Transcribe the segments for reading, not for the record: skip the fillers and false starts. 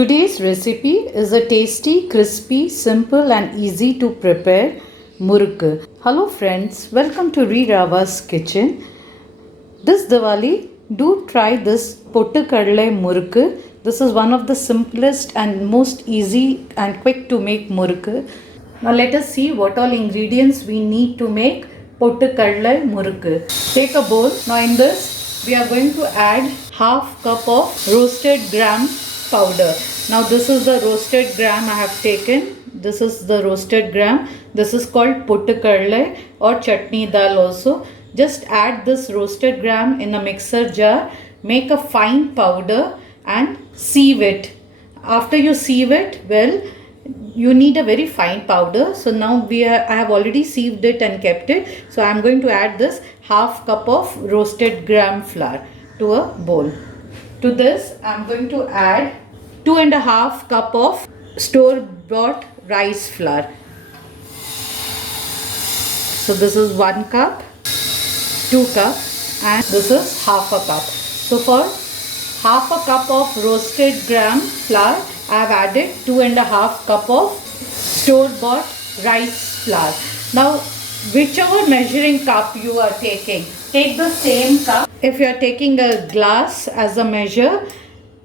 Today's recipe is a tasty, crispy, simple and easy to prepare murukku. Hello friends, welcome to Rirava's kitchen. This Diwali, do try this Pottukadalai Murukku. This is one of the simplest and most easy and quick to make murukku. Now let us see what all ingredients we need to make Pottukadalai Murukku. Take a bowl. Now in this we are going to add half cup of roasted gram powder. Now this is the roasted gram I have taken. This is the roasted gram. This is called Pottukadalai or Chutney dal also. Just add this roasted gram in a mixer jar. Make a fine powder and sieve it. After you sieve it, well, you need a very fine powder. So now I have already sieved it and kept it. So I am going to add this half cup of roasted gram flour to a bowl. To this I am going to add 2.5 cup of store bought rice flour. So this is 1 cup, 2 cup and this is half a cup. So for half a cup of roasted gram flour I have added 2.5 cup of store bought rice flour. Now whichever measuring cup you are taking, take the same cup. If you are taking a glass as a measure,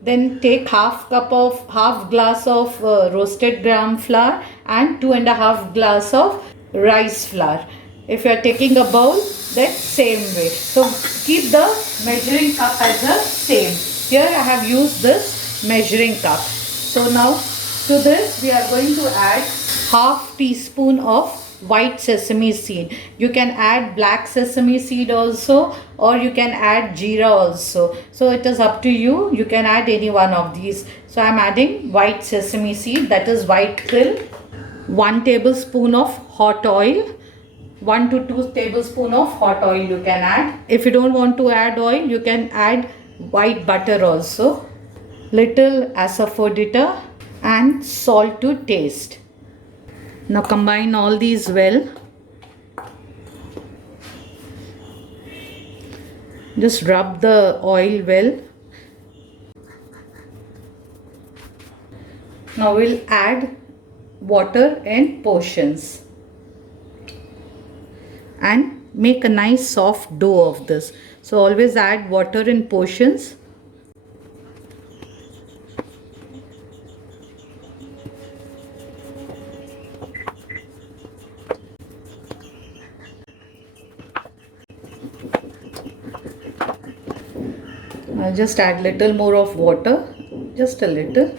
then take half glass of roasted gram flour and 2.5 glass of rice flour. If you are taking a bowl, then same way. So keep the measuring cup as the same. Here I have used this measuring cup. So now to this we are going to add half teaspoon of white sesame seed. You can add black sesame seed also, or you can add jeera also. So it is up to you. You can add any one of these. So I am adding white sesame seed, that is white krill. 1 tablespoon of hot oil. 1 to 2 tablespoon of hot oil you can add. If you don't want to add oil, you can add white butter also. Little Asafoetida and salt to taste. Now combine all these well. Just rub the oil well. Now we'll add water in portions and make a nice soft dough of this. So always add water in portions. I'll just add little more of water, just a little.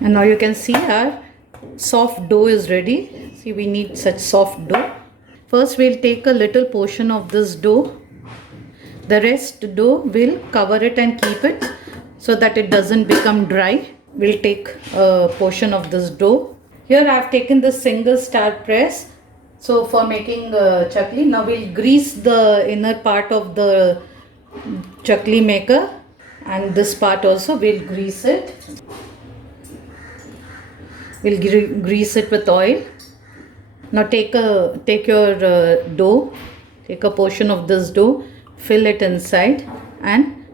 And now you can see our soft dough is ready. See, we need such soft dough. First we'll take a little portion of this dough. The rest dough we'll cover it and keep it so that it doesn't become dry. We'll take a portion of this dough. Here I have taken the single star press. So for making chakli, now we'll grease the inner part of the chakli maker, and this part also we'll grease it. We'll grease it with oil. Now take your dough, take a portion of this dough, fill it inside, and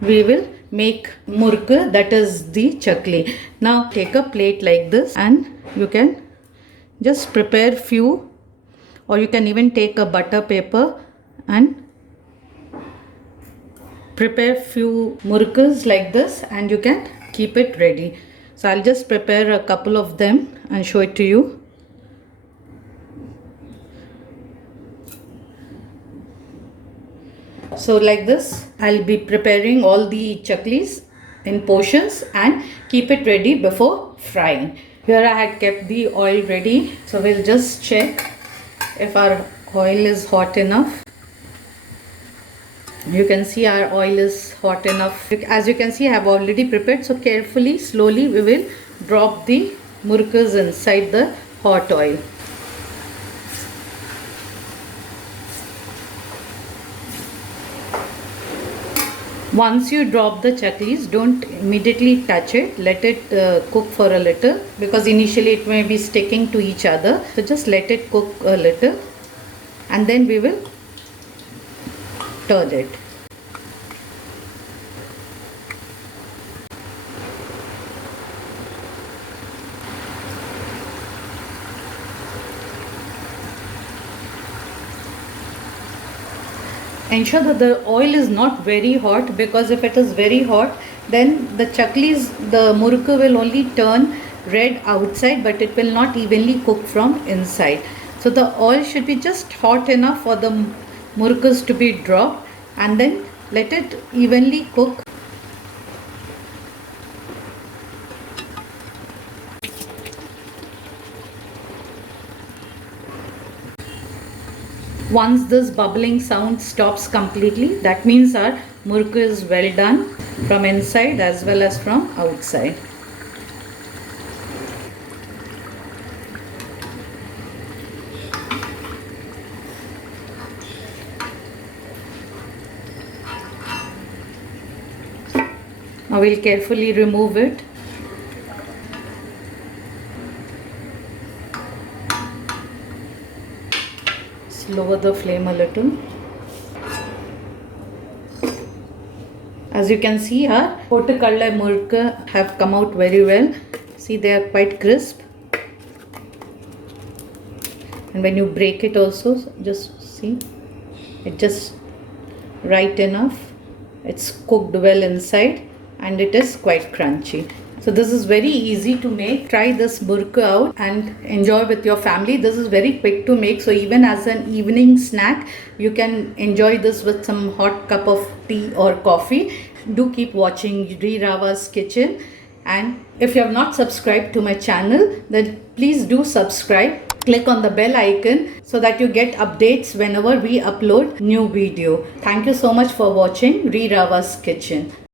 we will make murukku, that is the chakli. Now take a plate like this and you can just prepare few, or you can even take a butter paper and prepare few murukkus like this, and you can keep it ready. So I'll just prepare a couple of them and show it to you. So like this, I'll be preparing all the chaklis in portions and keep it ready before frying. Here I had kept the oil ready. So we'll just check if our oil is hot enough. You can see our oil is hot enough. As you can see, I have already prepared. So carefully, slowly we will drop the murukkus inside the hot oil. Once you drop the chaklis, don't immediately touch it. Let it cook for a little, because initially it may be sticking to each other. So just let it cook a little and then we will turn it. Ensure that the oil is not very hot, because if it is very hot, then the chaklis, the murukku will only turn red outside, but it will not evenly cook from inside. So the oil should be just hot enough for the murukkus to be dropped, and then let it evenly cook. Once this bubbling sound stops completely, that means our murukku is well done from inside as well as from outside. Now we'll carefully remove it. Lower the flame a little. As you can see, our Pottukadalai Murukku have come out very well. See, they are quite crisp. And when you break it also, just see, it just right enough. It's cooked well inside and it is quite crunchy. So this is very easy to make. Try this murukku out and enjoy with your family. This is very quick to make. So even as an evening snack, you can enjoy this with some hot cup of tea or coffee. Do keep watching Rirava's kitchen. And if you have not subscribed to my channel, then please do subscribe. Click on the bell icon so that you get updates whenever we upload new video. Thank you so much for watching Rirava's kitchen.